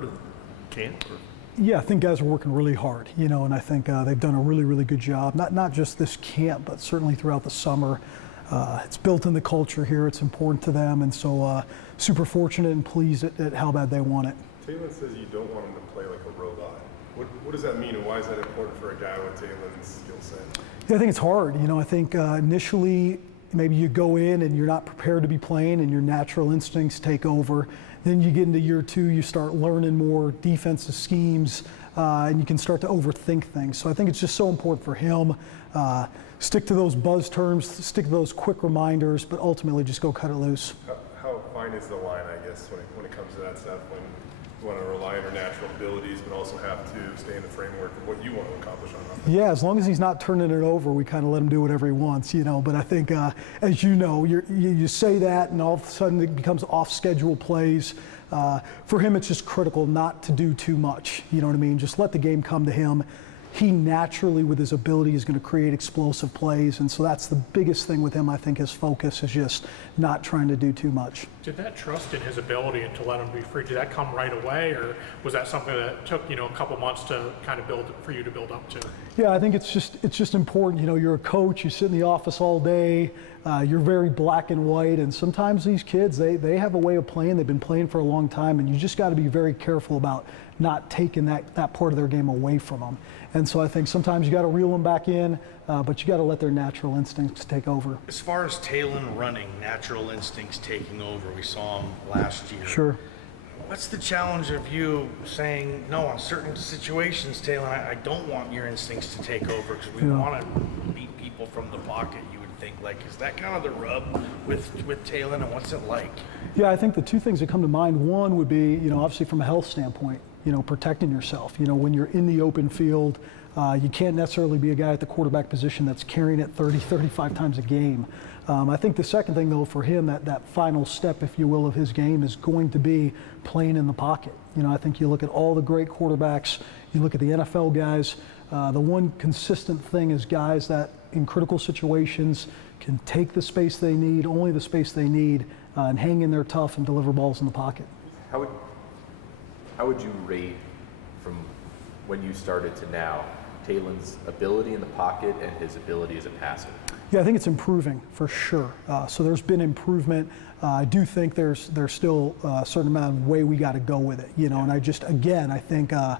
heard of camp? Or? Yeah, I think guys are working really hard, and I think they've done a really, really good job. Not just this camp, but certainly throughout the summer. It's built in the culture here. It's important to them, and so super fortunate and pleased at how bad they want it. Taylen says you don't want him to play like a robot. What does that mean, and why is that important for a guy with Taylen's skill set? Yeah, I think it's hard. I think initially maybe you go in and you're not prepared to be playing, and your natural instincts take over. Then you get into year two, you start learning more defensive schemes, and you can start to overthink things. So I think it's just so important for him. Stick to those buzz terms, stick to those quick reminders, but ultimately just go cut it loose. How fine is the line, I guess, when it comes to that stuff, when you want to rely on your natural abilities, but also have to stay in the framework of what you want to accomplish on offense? Yeah, as long as he's not turning it over, we kind of let him do whatever he wants, But I think, as you know, you say that, and all of a sudden it becomes off-schedule plays. For him, it's just critical not to do too much. You know what I mean? Just let the game come to him. He naturally, with his ability, is going to create explosive plays, and so that's the biggest thing with him. I think his focus is just not trying to do too much. Did that trust in his ability and to let him be free, did that come right away, or was that something that took a couple months to kind of build for you to build up to? Yeah, I think it's just important. You're a coach. You sit in the office all day. You're very black and white, and sometimes these kids they have a way of playing. They've been playing for a long time, and you just got to be very careful about not taking that part of their game away from them. And so I think sometimes you got to reel them back in, but you got to let their natural instincts take over. As far as Taylen running, natural instincts taking over, we saw him last year. Sure. What's the challenge of you saying, no, on certain situations, Taylen, I don't want your instincts to take over because we want to beat people from the pocket, you would think. Is that kind of the rub with Taylen, and what's it like? Yeah, I think the two things that come to mind, one would be, obviously from a health standpoint, protecting yourself. When you're in the open field, you can't necessarily be a guy at the quarterback position that's carrying it 30, 35 times a game. I think the second thing, though, for him, that final step, if you will, of his game is going to be playing in the pocket. I think you look at all the great quarterbacks, you look at the NFL guys, the one consistent thing is guys that in critical situations can take the space they need, only the space they need, and hang in there tough and deliver balls in the pocket. How would you rate, from when you started to now, Taylen's ability in the pocket and his ability as a passer? Yeah, I think it's improving for sure. So there's been improvement. I do think there's still a certain amount of way we got to go with it, And I think I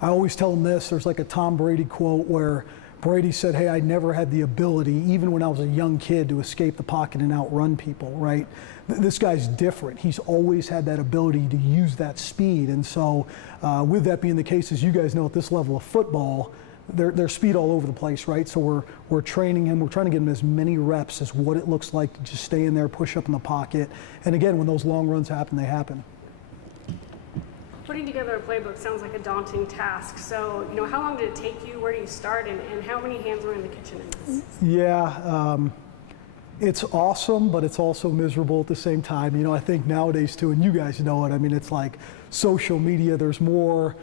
always tell them this. There's like a Tom Brady quote where Brady said, "Hey, I never had the ability, even when I was a young kid, to escape the pocket and outrun people." Right? This guy's different. He's always had that ability to use that speed, and so with that being the case, as you guys know, at this level of football, there's speed all over the place, right? So we're training him. We're trying to get him as many reps as what it looks like to just stay in there, push up in the pocket, and again, when those long runs happen, they happen. Putting together a playbook sounds like a daunting task. So, how long did it take you? Where do you start? And how many hands were in the kitchen in this? Yeah, it's awesome, but it's also miserable at the same time. I think nowadays too, and you guys know it, it's like social media, there's more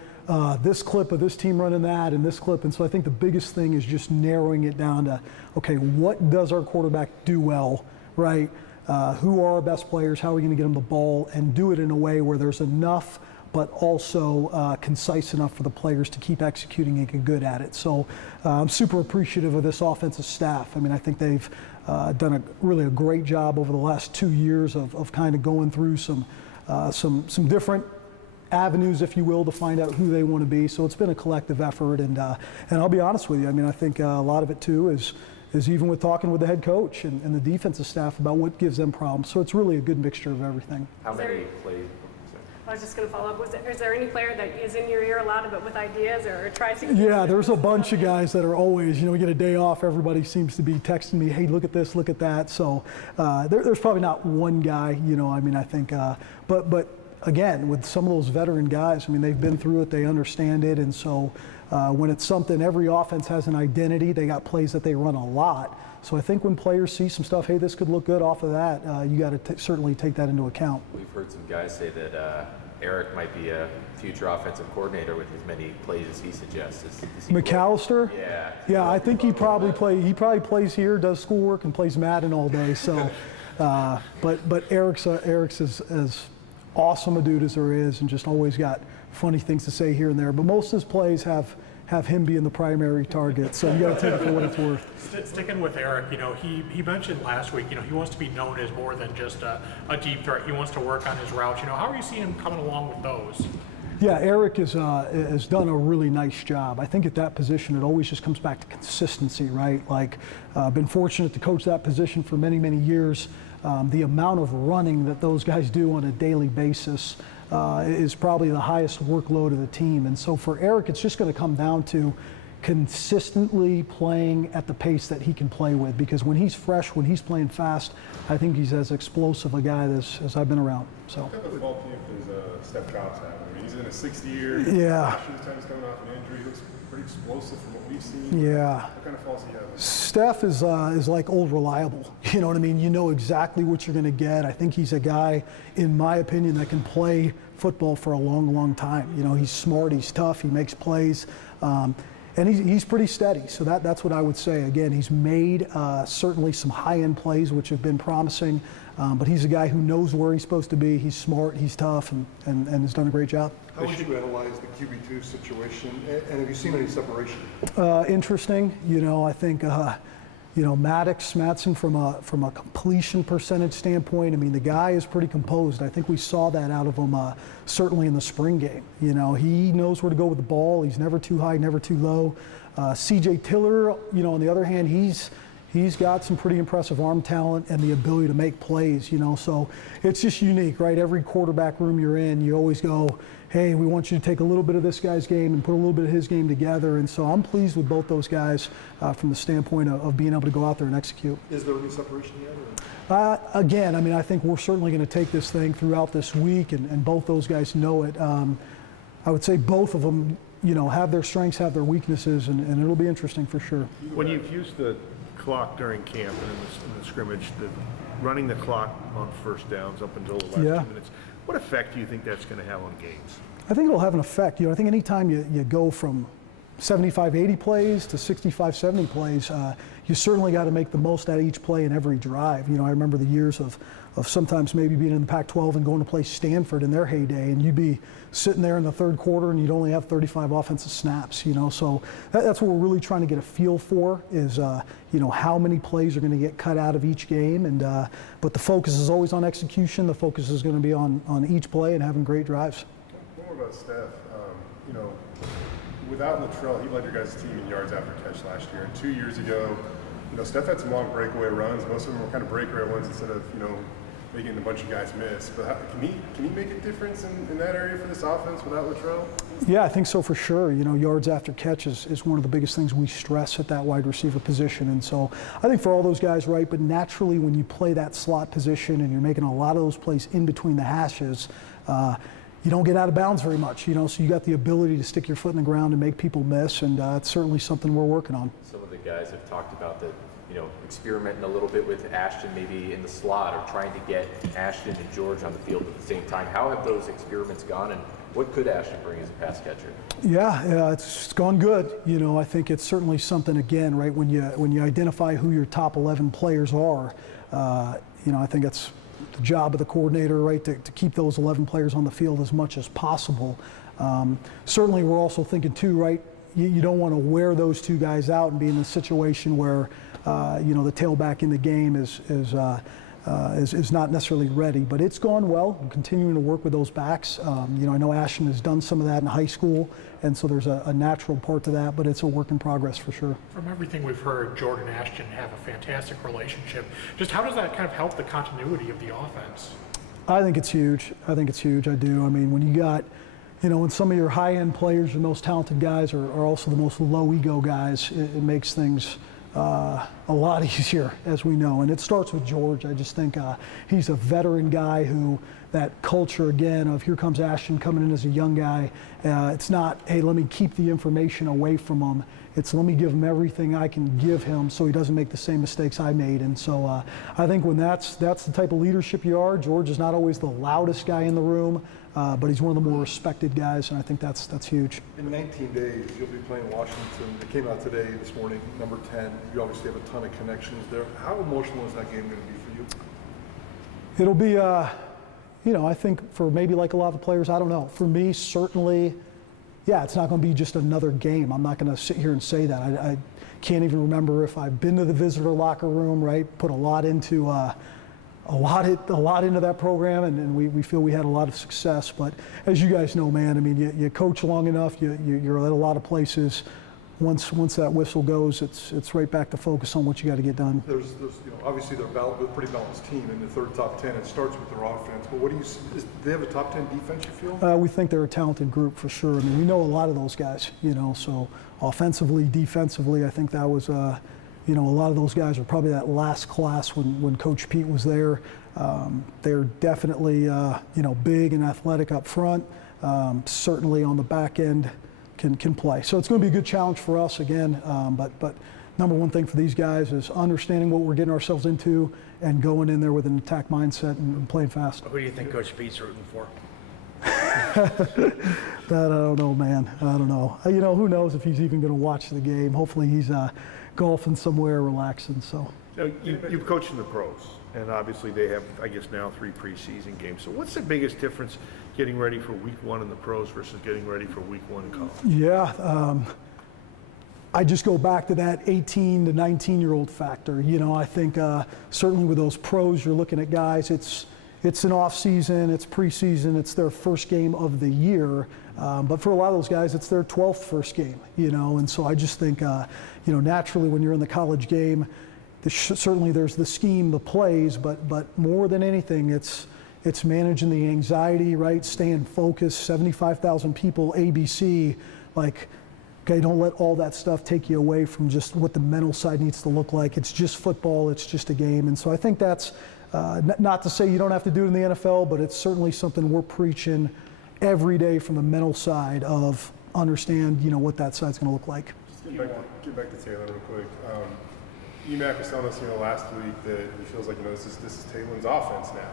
this clip of this team running that and this clip. And so I think the biggest thing is just narrowing it down to, okay, what does our quarterback do well, right? Who are our best players? How are we going to get them the ball and do it in a way where there's enough but also concise enough for the players to keep executing and get good at it. So I'm super appreciative of this offensive staff. I think they've done really a great job over the last 2 years of kind of going through some different avenues, if you will, to find out who they want to be. So it's been a collective effort, and I'll be honest with you. I think a lot of it too is even with talking with the head coach and the defensive staff about what gives them problems. So it's really a good mixture of everything. How many plays? I was just going to follow up. Is there any player that is in your ear a lot with ideas or tries to? Yeah, there's a bunch of guys that are always, we get a day off, everybody seems to be texting me, hey, look at this, look at that. So there's probably not one guy, I think, but again, with some of those veteran guys, they've been through it, they understand it. And so when it's something, every offense has an identity. They got plays that they run a lot. So I think when players see some stuff, hey, this could look good off of that, you got to certainly take that into account. We've heard some guys say that Eric might be a future offensive coordinator with as many plays as he suggests. Is he McAllister? Yeah. Yeah, I think he probably plays here, does schoolwork, and plays Madden all day. So, but Eric's as awesome a dude as there is, and just always got funny things to say here and there. But most of his plays have him being the primary target, so you got to take it for what it's worth. Sticking with Eric, he mentioned last week, he wants to be known as more than just a deep threat. He wants to work on his routes. How are you seeing him coming along with those? Yeah, Eric has done a really nice job. I think at that position, it always just comes back to consistency, right? Like, been fortunate to coach that position for many, many years. The amount of running that those guys do on a daily basis is probably the highest workload of the team. And so for Eric, it's just going to come down to consistently playing at the pace that he can play with, because when he's fresh, when he's playing fast, I think he's as explosive a guy as I've been around. So. What kind of fault do you think Steph Cobb's having? I mean, he's in his 6th year. Yeah. Last year's time he's coming off an injury. He looks pretty explosive from what we've seen. Yeah. What kind of faults do you have? Steph is like old reliable. You know what I mean? You know exactly what you're going to get. I think he's a guy, in my opinion, that can play football for a long, long time. He's smart, he's tough, he makes plays. And he's pretty steady, so that's what I would say. Again, he's made certainly some high-end plays, which have been promising, but he's a guy who knows where he's supposed to be. He's smart, he's tough, and has done a great job. How would you analyze the QB2 situation, and have you seen any separation? Interesting. I think Maddox, from a completion percentage standpoint, I mean, the guy is pretty composed. I think we saw that out of him certainly in the spring game. He knows where to go with the ball. He's never too high, never too low. CJ Tiller, on the other hand, he's got some pretty impressive arm talent and the ability to make plays, so it's just unique, right? Every quarterback room you're in, you always go, hey, we want you to take a little bit of this guy's game and put a little bit of his game together. And so I'm pleased with both those guys from the standpoint of being able to go out there and execute. Is there any separation yet? Again, I mean, I think we're certainly going to take this thing throughout this week, and both those guys know it. I would say both of them, have their strengths, have their weaknesses, and it'll be interesting for sure. When you've used the clock during camp and in the scrimmage, running the clock on first downs up until the last 2 minutes, what effect do you think that's going to have on games? I think it'll have an effect. I think anytime you go from 75, 80 plays to 65, 70 plays, you certainly got to make the most out of each play in every drive. I remember the years of sometimes maybe being in the Pac-12 and going to play Stanford in their heyday, and you'd be sitting there in the third quarter and you'd only have 35 offensive snaps, so that's what we're really trying to get a feel for is, how many plays are going to get cut out of each game, and but the focus is always on execution. The focus is going to be on each play and having great drives. One more about Steph. Without Latrell, he led your guys' team in yards after catch last year. And 2 years ago, Steph had some long breakaway runs. Most of them were kind of breakaway ones instead of, making a bunch of guys miss. But can he make a difference in that area for this offense without Latrell? Yeah, I think so for sure. Yards after catch is one of the biggest things we stress at that wide receiver position. And so I think for all those guys, right, but naturally when you play that slot position and you're making a lot of those plays in between the hashes, you don't get out of bounds very much, so you got the ability to stick your foot in the ground and make people miss, and it's certainly something we're working on. Some of the guys have talked about that, experimenting a little bit with Ashton maybe in the slot or trying to get Ashton and George on the field at the same time. How have those experiments gone, and what could Ashton bring as a pass catcher? Yeah, it's gone good. I think it's certainly something, again, right, when you identify who your top 11 players are, I think it's the job of the coordinator, right, to keep those 11 players on the field as much as possible. Certainly we're also thinking too, right, you don't want to wear those two guys out and be in a situation where, the tailback in the game is not necessarily ready. But it's gone well. We're continuing to work with those backs. I know Ashton has done some of that in high school, and so there's a natural part to that, but it's a work in progress for sure. From everything we've heard, Jordan and Ashton have a fantastic relationship. Just how does that kind of help the continuity of the offense? I think it's huge. I do. I mean, when you got, when some of your high-end players, your most talented guys are also the most low-ego guys, it makes things a lot easier, as we know. And it starts with George. I just think he's a veteran guy who, that culture, again, of here comes Ashton coming in as a young guy. It's not, hey, let me keep the information away from him. It's let me give him everything I can give him so he doesn't make the same mistakes I made. And so I think when that's the type of leadership you are, George is not always the loudest guy in the room, but he's one of the more respected guys, and I think that's huge. In 19 days, you'll be playing Washington. They came out today, this morning, number 10. You obviously have a ton of connections there. How emotional is that game going to be for you? It'll be, I think for maybe like a lot of the players, I don't know. For me, certainly, yeah, it's not going to be just another game. I'm not going to sit here and say that. I can't even remember if I've been to the visitor locker room, right? Put a lot into into that program, and we feel we had a lot of success. But as you guys know, man, I mean, you coach long enough, you're at a lot of places. Once that whistle goes, it's right back to focus on what you got to get done. There's obviously they're a pretty balanced team in the third top 10. It starts with their offense, but do they have a top 10 defense, you feel? We think they're a talented group for sure. I mean, we know a lot of those guys, so offensively, defensively, I think that was, a lot of those guys are probably that last class when Coach Pete was there. They're definitely, big and athletic up front. Certainly on the back end can play. So it's going to be a good challenge for us again. But number one thing for these guys is understanding what we're getting ourselves into and going in there with an attack mindset and playing fast. Who do you think Coach Pete's rooting for? That I don't know, man. I don't know. Who knows if he's even going to watch the game. Hopefully he's golfing somewhere, relaxing. So You've coached in the pros, and obviously they have, I guess, now 3 preseason games. So what's the biggest difference getting ready for week 1 in the pros versus getting ready for week 1 in college? Yeah, I just go back to that 18 to 19-year-old factor. I think certainly with those pros, you're looking at guys, it's an off season, it's preseason, it's their first game of the year. But for a lot of those guys, it's their 12th first game, and so I just think, naturally when you're in the college game, certainly there's the scheme, the plays, but more than anything, it's managing the anxiety, right? Staying focused, 75,000 people, ABC, okay, don't let all that stuff take you away from just what the mental side needs to look like. It's just football, it's just a game. And so I think that's, not to say you don't have to do it in the NFL, but it's certainly something we're preaching every day from the mental side of understand, what that side's going to look like. Just get back to Taylor real quick. UMac was telling us, last week that he feels like, this is Taylen's offense now.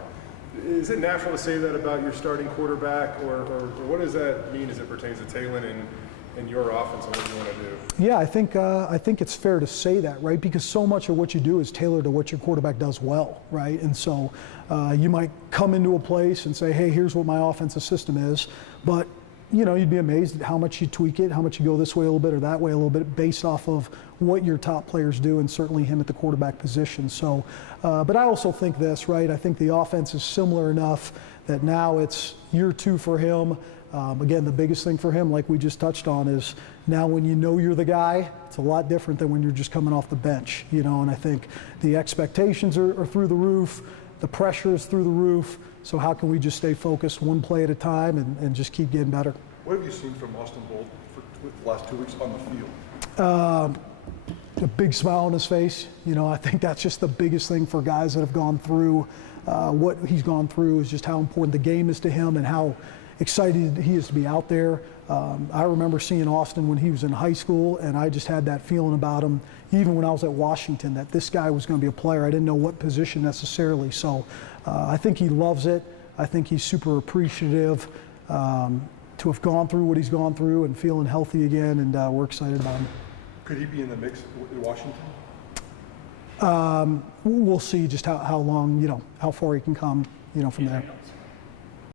Is it natural to say that about your starting quarterback, or what does that mean as it pertains to Taylen and your offense and what you want to do? Yeah, I think it's fair to say that, right? Because so much of what you do is tailored to what your quarterback does well, right? And so you might come into a place and say, hey, here's what my offensive system is, but you'd be amazed at how much you tweak it, how much you go this way a little bit or that way a little bit based off of what your top players do, and certainly him at the quarterback position. So, but I also think this, right? I think the offense is similar enough that now it's year 2 for him. Again, the biggest thing for him, like we just touched on, is now when you're the guy, it's a lot different than when you're just coming off the bench, and I think the expectations are through the roof, the pressure is through the roof. So how can we just stay focused one play at a time and just keep getting better? What have you seen from Austin Bolt for the last 2 weeks on the field? A big smile on his face. I think that's just the biggest thing for guys that have gone through what he's gone through, is just how important the game is to him and how excited he is to be out there. I remember seeing Austin when he was in high school, and I just had that feeling about him, even when I was at Washington, that this guy was going to be a player. I didn't know what position necessarily. So I think he loves it. I think he's super appreciative to have gone through what he's gone through and feeling healthy again, and we're excited about him. Could he be in the mix in Washington? We'll see just how long, how far he can come, from there.